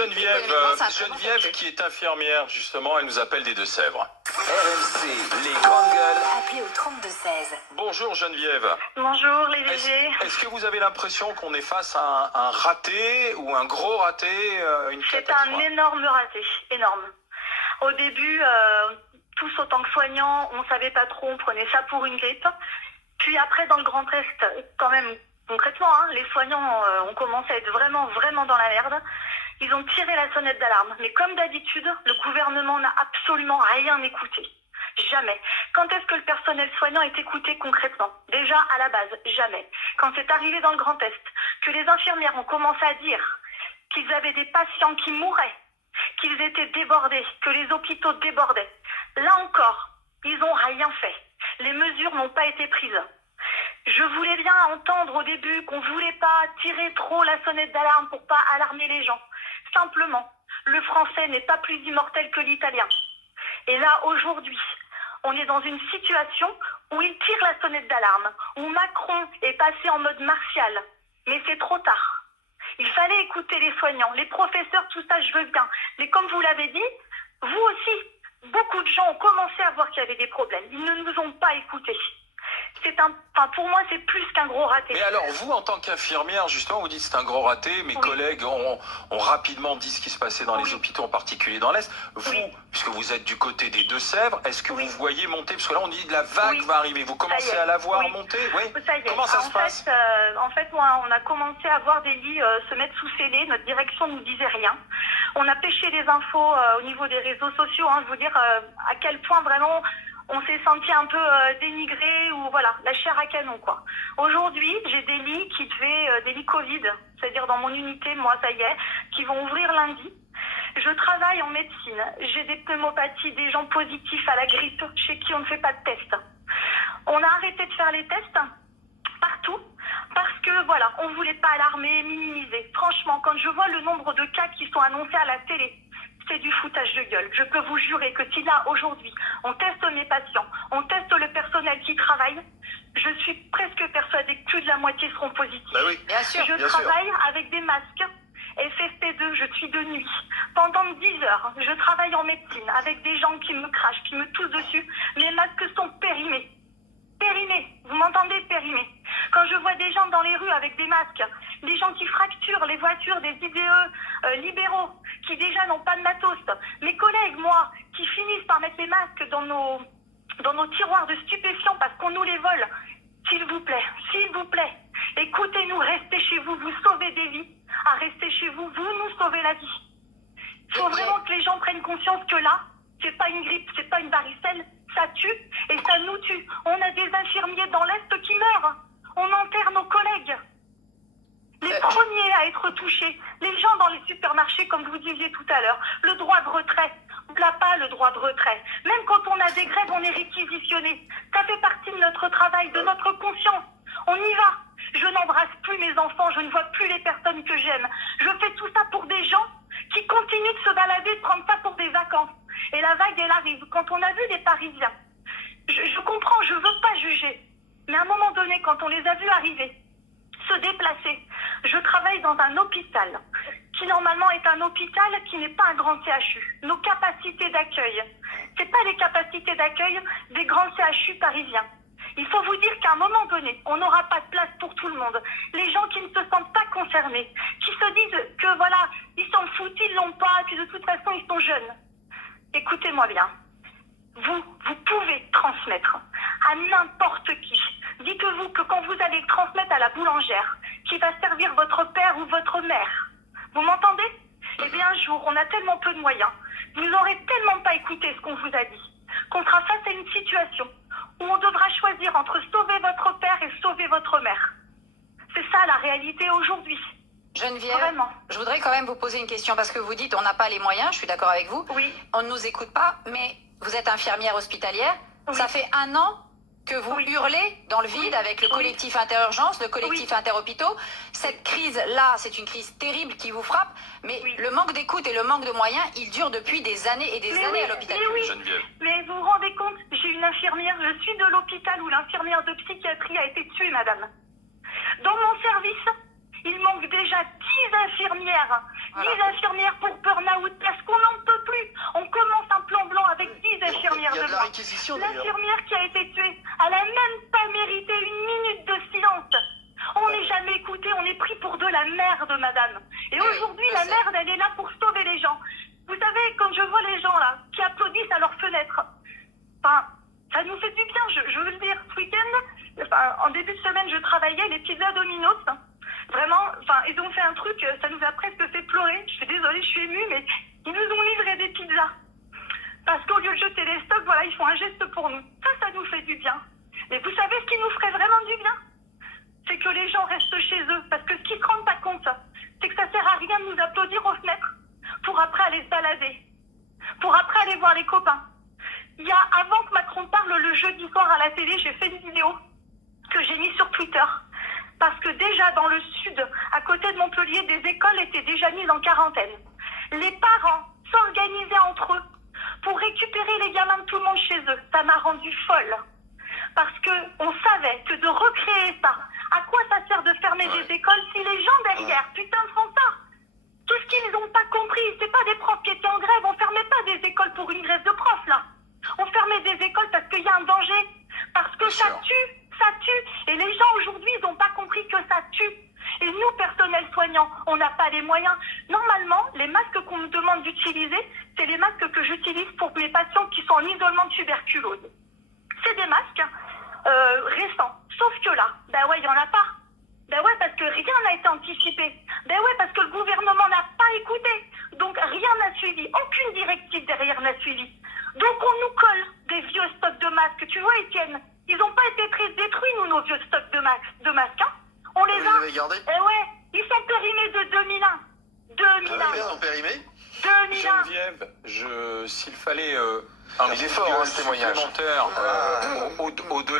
Geneviève qui est infirmière, justement, elle nous appelle des Deux-Sèvres. RMC, les grandes gueules. Appelez au 32-16. Bonjour Geneviève. Bonjour les VG. Est-ce que vous avez l'impression qu'on est face à un raté ou un gros raté, une C'est catastrophe? un énorme raté, énorme. Au début, tous autant que soignants, on savait pas trop, on prenait ça pour une grippe. Puis après, dans le Grand Est, quand même, concrètement, les soignants ont commencé à être vraiment dans la merde. Ils ont tiré la sonnette d'alarme. Mais comme d'habitude, le gouvernement n'a absolument rien écouté. Jamais. Quand est-ce que le personnel soignant est écouté concrètement? Déjà, à la base, jamais. Quand c'est arrivé dans le Grand Est, que les infirmières ont commencé à dire qu'ils avaient des patients qui mouraient, qu'ils étaient débordés, que les hôpitaux débordaient. Là encore, ils n'ont rien fait. Les mesures n'ont pas été prises. Je voulais bien entendre au début qu'on ne voulait pas tirer trop la sonnette d'alarme pour pas alarmer les gens. Simplement, le français n'est pas plus immortel que l'italien. Et là, aujourd'hui, on est dans une situation où il tire la sonnette d'alarme, où Macron est passé en mode martial. Mais c'est trop tard. Il fallait écouter les soignants, les professeurs, tout ça, je veux bien. Mais comme vous l'avez dit, vous aussi, beaucoup de gens ont commencé à voir qu'il y avait des problèmes. Ils ne nous ont pas écoutés. Pour moi, c'est plus qu'un gros raté. Mais alors, vous, en tant qu'infirmière, justement, vous dites c'est un gros raté. Mes collègues ont rapidement dit ce qui se passait dans les hôpitaux, en particulier dans l'Est. Vous, puisque vous êtes du côté des Deux-Sèvres, est-ce que vous voyez monter? Parce que là, on dit la vague va arriver. Vous commencez à la voir monter? Oui. Ça y est. Comment ça se passe? En fait, moi, on a commencé à voir des lits se mettre sous scellés. Notre direction ne nous disait rien. On a pêché les infos au niveau des réseaux sociaux. Je veux dire à quel point vraiment on s'est senti un peu dénigré ou voilà, la chair à canon quoi. Aujourd'hui, j'ai des lits des lits Covid, c'est-à-dire dans mon unité, moi ça y est, qui vont ouvrir lundi. Je travaille en médecine, j'ai des pneumopathies, des gens positifs à la grippe, chez qui on ne fait pas de tests. On a arrêté de faire les tests partout parce que voilà, on voulait pas alarmer, minimiser. Franchement, quand je vois le nombre de cas qui sont annoncés à la télé, c'est du foutage de gueule. Je peux vous jurer que si là, aujourd'hui, on teste mes patients, on teste le personnel qui travaille, je suis presque persuadée que plus de la moitié seront positifs. Bah oui, bien sûr. Je travaille avec des masques FFP2, je suis de nuit. Pendant 10 heures, je travaille en médecine avec des gens qui me crachent, qui me toussent dessus. Mes masques sont périmés. Périmés, vous m'entendez, périmés. Quand je vois des gens dans les rues avec des masques, des gens qui fracturent les voitures des IDE libéraux, qui déjà n'ont pas de matos, mes collègues, moi, qui finissent par mettre les masques dans nos tiroirs de stupéfiants parce qu'on nous les vole, s'il vous plaît, écoutez-nous, restez chez vous, vous sauvez des vies. À rester chez vous, vous nous sauvez la vie. Il faut vraiment que les gens prennent conscience que là, c'est pas une grippe, c'est pas une varicelle, ça tue et ça nous tue. On a des infirmiers dans l'Est qui meurent. On enterre nos collègues. Les premiers à être touchés, les gens dans les supermarchés, comme vous disiez tout à l'heure, le droit de retrait. On n'a pas le droit de retrait. Même quand on a des grèves, on est réquisitionné. Ça fait partie de notre travail, de notre conscience. On y va. Je n'embrasse plus mes enfants, je ne vois plus les personnes que j'aime. Je fais tout ça pour des gens qui continuent de se balader, de prendre ça pour des vacances. Et la vague, elle arrive. Quand on a vu des Parisiens, je comprends, je ne veux pas juger. Mais à un moment donné, quand on les a vus arriver, se déplacer, je travaille dans un hôpital qui normalement est un hôpital qui n'est pas un grand CHU. Nos capacités d'accueil, ce n'est pas les capacités d'accueil des grands CHU parisiens. Il faut vous dire qu'à un moment donné, on n'aura pas de place pour tout le monde. Les gens qui ne se sentent pas concernés, qui se disent que voilà, ils s'en foutent, ils l'ont pas, puis de toute façon ils sont jeunes. Écoutez-moi bien, vous pouvez transmettre à n'importe qui. Dites-vous que quand vous allez le transmettre à la boulangère, qui va servir votre père ou votre mère, vous m'entendez? Eh bien un jour, on a tellement peu de moyens, vous n'aurez tellement pas écouté ce qu'on vous a dit, qu'on sera face à une situation où on devra choisir entre sauver votre père et sauver votre mère. C'est ça la réalité aujourd'hui. Geneviève, Vraiment. je voudrais quand même vous poser une question parce que vous dites on n'a pas les moyens, je suis d'accord avec vous. Oui. On ne nous écoute pas, mais vous êtes infirmière hospitalière. Oui. Ça fait 1 an que vous hurlez dans le vide avec le collectif Interurgence, le collectif Interhôpitaux. Cette crise-là, c'est une crise terrible qui vous frappe, mais le manque d'écoute et le manque de moyens, il dure depuis des années et des années à l'hôpital public. Geneviève. Mais vous vous rendez compte, j'ai une infirmière, je suis de l'hôpital où l'infirmière de psychiatrie a été tuée, madame. Dans mon service, Il manque déjà 10 infirmières. Voilà. 10 infirmières pour burn-out parce qu'on n'en peut plus. On commence un plan blanc avec 10 infirmières Il y a de de la moins. réquisition d'ailleurs. L'infirmière qui a été tuée, elle a même pas mérité une minute de silence. On n'est jamais écouté, on est pris pour de la merde, madame. Et Oui, aujourd'hui, je la sais. merde, elle est là pour sauver les gens. Vous savez, quand je vois les gens là, qui applaudissent à leurs fenêtres, enfin, ça nous fait du bien, je veux le dire. Ce week-end, enfin, en début de semaine, je travaillais les pizzas Domino's. Vraiment, enfin, ils ont fait un truc, ça nous a presque fait pleurer. Je suis désolée, je suis émue, mais ils nous ont livré des pizzas. Parce qu'au lieu de jeter les stocks, voilà, ils font un geste pour nous. Ça nous fait du bien. Et vous savez ce qui nous ferait vraiment du bien? C'est que les gens restent chez eux. Parce que ce qu'ils ne se rendent pas compte, c'est que ça sert à rien de nous applaudir aux fenêtres pour après aller se balader. Pour après aller voir les copains. Il y a, avant que Macron parle le jeudi soir à la télé, j'ai fait une vidéo que j'ai mise sur Twitter. Parce que déjà dans le sud, à côté de Montpellier, des écoles étaient déjà mises en quarantaine. Les parents s'organisaient entre eux pour récupérer les gamins de tout le monde chez eux. Ça m'a rendue folle. Parce qu'on savait que de recréer ça, à quoi ça sert de fermer des écoles si les gens derrière, putain, font ça? Tout ce qu'ils n'ont pas compris, c'est pas des profs qui étaient en grève, on fermait pas des écoles pour une grève de profs là. On fermait des écoles parce qu'il y a un danger, parce que ça tue. Et les gens aujourd'hui, ils n'ont pas compris que ça tue. Et nous, personnel soignant, on n'a pas les moyens. Normalement, les masques qu'on me demande d'utiliser, c'est les masques que j'utilise pour mes patients qui sont en isolement de tuberculose. C'est des masques récents. Sauf que là, ben ouais, il n'y en a pas. Ben ouais, parce que rien n'a été anticipé. Ben ouais, parce que le gouvernement n'a pas écouté. Donc rien n'a suivi. Aucune directive derrière n'a suivi. Donc on nous colle des vieux stocks de masques. Tu vois, Étienne, ils n'ont pas été détruits, nous, nos vieux stocks de masques. Hein. On les Vous a. les avez gardés? Eh ouais, ils sont périmés de 2001. 2001. Ils sont périmés? 2001. Geneviève, s'il fallait Il est fort, ce témoignage. supplémentaire au-delà